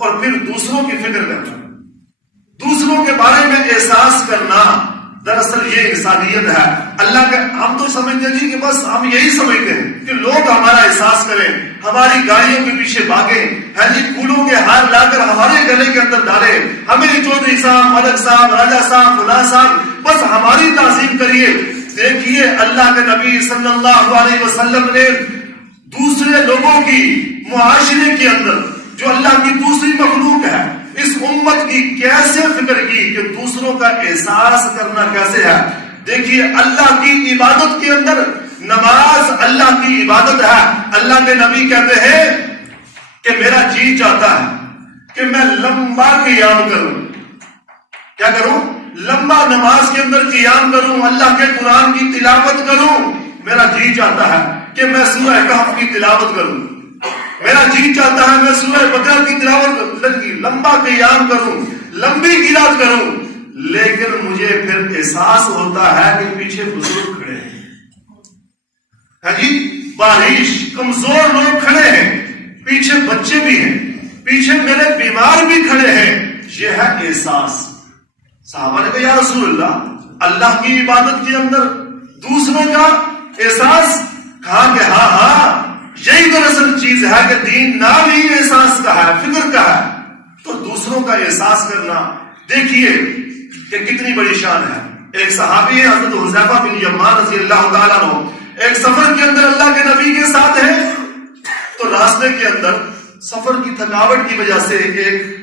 اور پھر دوسروں کی فکر کرنا، دوسروں کے بارے میں احساس کرنا، دراصل یہ انسانیت ہے۔ اللہ کا ہم تو سمجھتے ہیں جی کہ بس ہم یہی سمجھتے ہیں کہ لوگ ہمارا احساس کریں، ہماری گاڑیوں کے پیچھے بھاگیں، ہے جی پھولوں کے ہار لا کر ہمارے گلے کے اندر ڈالے، ہمیں چودھری صاحب، ملک صاحب، راجا صاحب، فلاں صاحب، بس ہماری تعظیم کریے۔ دیکھیے اللہ کے نبی صلی اللہ علیہ وسلم نے دوسرے لوگوں کی معاشرے کے اندر جو اللہ کی دوسری مخلوق ہے اس امت کی کیسے فکر کی کہ دوسروں کا احساس کرنا کیسے ہے۔ دیکھیے اللہ کی عبادت کے اندر نماز اللہ کی عبادت ہے۔ اللہ کے نبی کہتے ہیں کہ میرا جی چاہتا ہے کہ میں لمبا قیام کروں، کیا کروں؟ لمبا نماز کے اندر قیام کروں، اللہ کے قرآن کی تلاوت کروں۔ میرا جی چاہتا ہے کہ میں سورہ کہف کی تلاوت کروں، میرا جی چاہتا ہے میں سورہ بقرہ کی تلاوت لمبا قیام کروں، لمبی قرات کروں، لیکن مجھے پھر احساس ہوتا ہے کہ پیچھے بزرگ کھڑے ہیں، ہے جی بارش، کمزور لوگ کھڑے ہیں، پیچھے بچے بھی ہیں، پیچھے میرے بیمار بھی کھڑے ہیں، یہ ہے احساس۔ صحابہ نے کہا یا رسول اللہ، اللہ کی عبادت کے اندر دوسروں کا احساس؟ کہا کہ ہاں یہی دراصل چیز ہے کہ دین نام ہی احساس کا ہے، فکر کا ہے، تو دوسروں کا احساس کرنا۔ دیکھیے کہ کتنی بڑی شان ہے۔ ایک صحابی ہے حضرت حذیفہ بن یمان رضی اللہ تعالیٰ عنہ، ایک سفر کے اندر اللہ کے نبی کے ساتھ ہے، تو راستے کے اندر سفر کی تھکاوٹ کی وجہ سے ایک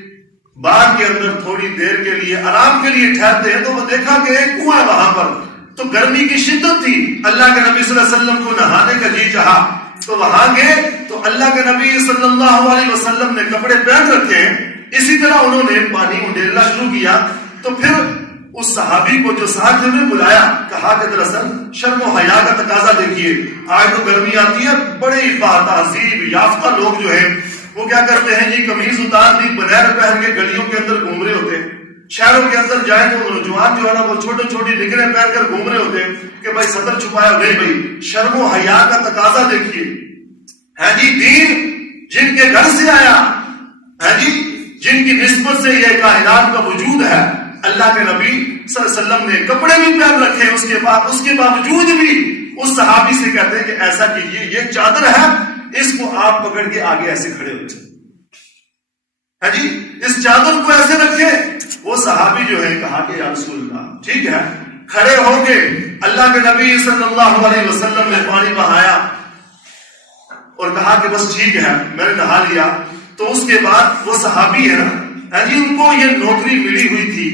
باغ کے اندر تھوڑی دیر کے لیے آرام کے لیے ٹھہرتے ہیں، تو وہ دیکھا کہ ایک کنواں وہاں پر، تو گرمی کی شدت تھی، اللہ کے نبی صلی اللہ علیہ وسلم کو نہانے کا جی چاہا، تو وہاں گئے تو اللہ کے نبی صلی اللہ علیہ وسلم نے کپڑے پہن رکھے ہیں، اسی طرح انہوں نے پانی اڈیلنا شروع کیا۔ تو پھر اس صحابی کو جو ساتھ نے بلایا، کہا کہ دراصل شرم و حیا کا تقاضا دیکھیے، آج تو گرمی آتی ہے، بڑے تہذیب یافتہ لوگ جو ہیں وہ کیا کرتے ہیں جی قمیض اتار دی، بغیر پہن کے گلیوں کے اندر گھوم رہے ہوتے ہیں، شہروں کے اندر جائیں تو نوجوان جو ہے نا وہ چھوٹی چھوٹی نکلیں پہن کر گھوم رہے ہوتے ہیں کہ بھائی سطر چھپایا نہیں، بھائی شرم و حیا کا تقاضا دیکھیے، ہے جی دین جن کے گھر سے آیا، ہے جی جن کی نسبت سے یہ کائنات کا وجود ہے، اللہ کے نبی صلی اللہ علیہ وسلم نے کپڑے بھی پہن رکھے، اس کے باوجود بھی اس صحابی سے کہتے ہیں کہ ایسا کیجیے، یہ چادر ہے، اس کو آپ پکڑ کے آگے ایسے کھڑے ہو جائیں، ہے جی اس چادر کو ایسے رکھے۔ وہ صحابی جو ہے کہا کہ یا رسول اللہ ٹھیک ہے، کھڑے ہو کے اللہ کے نبی صلی اللہ علیہ وسلم نے پانی بہایا اور کہا کہ بس ٹھیک ہے میں نے نہا لیا۔ تو اس کے بعد وہ صحابی ہے نا جی ان کو یہ نوکری ملی ہوئی تھی،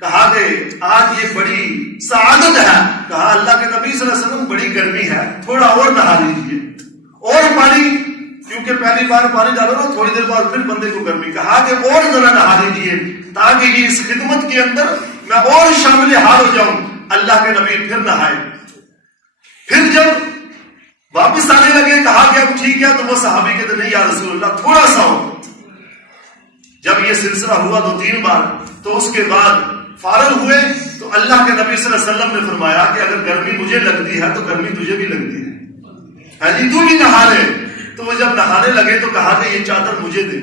کہا کہ آج یہ بڑی سعادت ہے، کہا اللہ کے نبی صلی اللہ علیہ وسلم بڑی گرمی ہے، تھوڑا اور نہا لیجیے، اور پانی، کیونکہ پہلی بار پانی ڈالو نا تھوڑی دیر بعد پھر بندے کو گرمی، کہا کہ اور ذرا نہا لیجیے تاکہ یہ اس خدمت کے اندر میں اور شامل حال ہو جاؤں۔ اللہ کے نبی پھر نہائے، پھر جب واپس آنے لگے کہا کہ اب ٹھیک ہے، تو وہ صحابی کہتے نہیں یا رسول اللہ تھوڑا سا ہو۔ جب یہ سلسلہ ہوا 2-3 بار، تو اس کے بعد فارغ ہوئے تو اللہ کے نبی صلی اللہ علیہ وسلم نے فرمایا کہ اگر گرمی مجھے لگتی ہے تو گرمی تجھے بھی لگتی ہے جی تو بھی نہا لے۔ تو وہ جب نہانے لگے تو کہا کہ یہ چادر مجھے دے،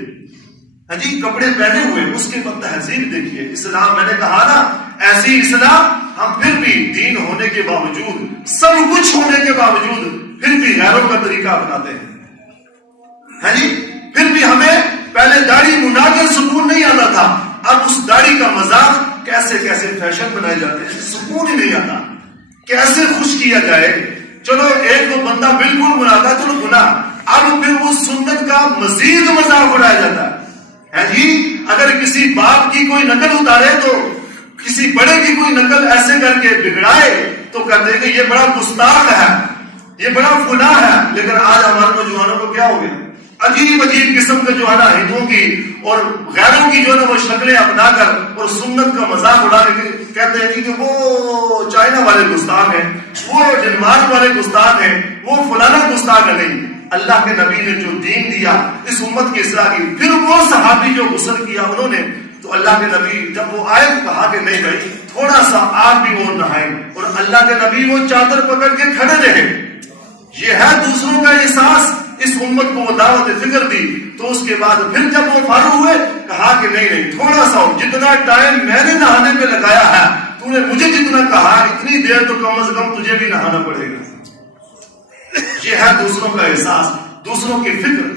ہاں جی کپڑے پہنے ہوئے، اس کے بعد تہذیب دیکھیے اسلام، میں نے کہا نا ایسی اسلام، ہم پھر بھی دین ہونے کے باوجود، سب کچھ ہونے کے باوجود پھر بھی غیروں کا طریقہ اپناتے ہیں، ہاں جی پھر بھی ہمیں پہلے داڑھی منا کر سکون نہیں آتا تھا، اب اس داڑھی کا مذاق کیسے کیسے فیشن بنائے جاتے ہیں، سکون ہی نہیں آتا، کیسے خوش کیا جائے۔ چلو ایک تو بندہ بالکل گناہ تھا، چلو گناہ، اب پھر وہ سنت کا مزید مذاق اڑایا جاتا ہے جی۔ اگر کسی باپ کی کوئی نقل اتارے تو کسی بڑے کی کوئی نقل ایسے کر کے بگڑائے تو کہتے ہیں کہ یہ بڑا گستاخ ہے، یہ بڑا گناہ ہے۔ لیکن آج ہمارے نوجوانوں کو کیا ہو گیا، عجیب عجیب قسم کے جو ہے نا ہندوؤں کی اور غیروں کی جو ہے نا وہ شکلیں اپنا کر اور سنت کا مذاق اڑا کے کہتے ہیں کہ وہ چائنا والے گستاخ ہیں، وہ ڈنمارک والے گستاخ ہیں، وہ فلانا گستاخ ہے۔ نہیں، اللہ کے نبی نے جو دین دیا اس امت کی اصلاح کی۔ پھر وہ صحابی جو غسل کیا انہوں نے، تو اللہ کے نبی جب وہ آئے کہا کہ نہیں بھائی تھوڑا سا آپ بھی اور نہائیں، اور اللہ کے نبی وہ چادر پکڑ کے کھڑے رہے۔ یہ ہے دوسروں کا احساس، اس امت کو وہ دعوت فکر دی۔ تو اس کے بعد پھر جب وہ فارغ ہوئے کہ نہیں تھوڑا سا ہو، جتنا ٹائم میں نے نہانے پہ لگایا ہے تو نے مجھے جتنا کہا اتنی دیر تو کم از کم تجھے بھی نہانا پڑے گا۔ یہ ہے دوسروں کا احساس، دوسروں کی فکر۔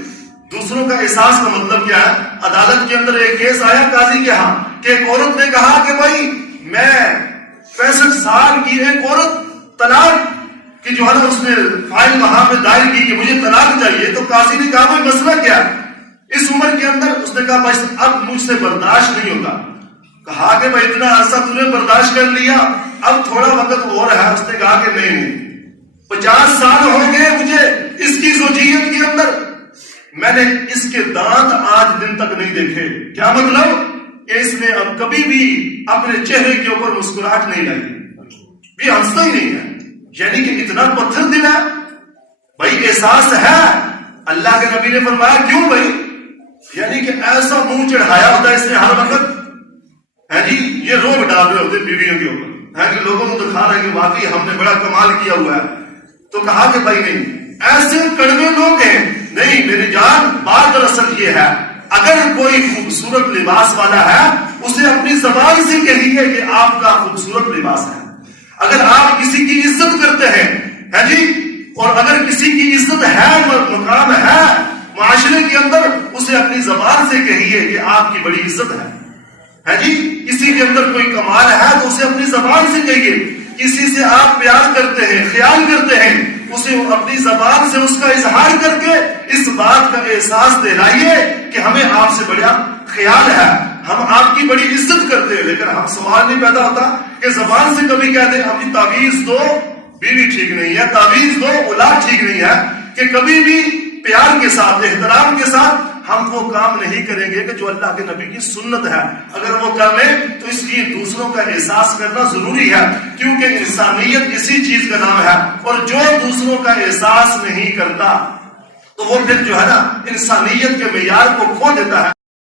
دوسروں کا احساس کا مطلب کیا ہے؟ عدالت کے اندر ایک کیس آیا قاضی کے ہاں کہ ایک عورت نے کہا کہ بھائی میں 65 سال کی ایک عورت طلاق کی جو ہے نا اس نے فائل وہاں پہ دائر کی کہ مجھے طلاق چاہیے، تو قاضی نے کہا بھائی مسئلہ کیا اس عمر کے اندر؟ اس نے کہا بس اب مجھ سے برداشت نہیں ہوتا۔ کہا کہ بھائی اتنا عرصہ تم نے برداشت کر لیا، اب تھوڑا وقت اور ہے۔ اس نے کہا کہ نہیں 50 سال ہو گئے مجھے اس کی زوجیت کے اندر، میں نے اس کے دانت آج دن تک نہیں دیکھے۔ کیا مطلب؟ کہ اس نے اب کبھی بھی اپنے چہرے کے اوپر مسکراہٹ نہیں لائی، بھی ہنستا ہی نہیں ہے، یعنی کہ اتنا پتھر دل ہے۔ بھائی احساس ہے، اللہ کے نبی نے فرمایا کیوں بھائی، یعنی کہ ایسا منہ چڑھایا ہوتا ہے اس نے ہر وقت، ہے جی یہ روب ڈال رہے ہوتے بیویوں کے اوپر، ہے کہ لوگوں کو دکھا رہے ہیں کہ واقعی ہم نے بڑا کمال کیا ہوا ہے۔ تو کہا کہ بھائی نہیں، ایسے کڑوے لوگ ہیں، نہیں میری جان، بات دراصل یہ ہے اگر کوئی خوبصورت لباس والا ہے اسے اپنی زبان سے کہیے کہ آپ کا خوبصورت لباس ہے۔ اگر آپ کسی کی عزت کرتے ہیں، ہے جی، اور اگر کسی کی عزت ہے، مقام ہے معاشرے کے اندر، اسے اپنی زبان سے کہیے کہ آپ کی بڑی عزت ہے جی۔ کسی کے اندر کوئی کمال ہے تو اسے اپنی زبان سے کہیے۔ کسی سے آپ پیار کرتے ہیں، خیال کرتے ہیں، اسے اپنی زبان سے اس کا اظہار کر کے اس بات کا احساس دلائیے کہ ہمیں آپ سے بڑا خیال ہے، ہم آپ کی بڑی عزت کرتے ہیں۔ لیکن ہم سوال نہیں پیدا ہوتا کہ زبان سے کبھی کہتے ہیں اپنی تعویذ دو، بیوی ٹھیک نہیں ہے، تعویذ دو، اولاد ٹھیک نہیں ہے، کہ کبھی بھی پیار کے ساتھ، احترام کے ساتھ ہم وہ کام نہیں کریں گے کہ جو اللہ کے نبی کی سنت ہے۔ اگر وہ کر لیں تو اس لیے دوسروں کا احساس کرنا ضروری ہے، کیونکہ انسانیت اسی چیز کا نام ہے، اور جو دوسروں کا احساس نہیں کرتا تو وہ پھر جو ہے نا انسانیت کے معیار کو کھو دیتا ہے۔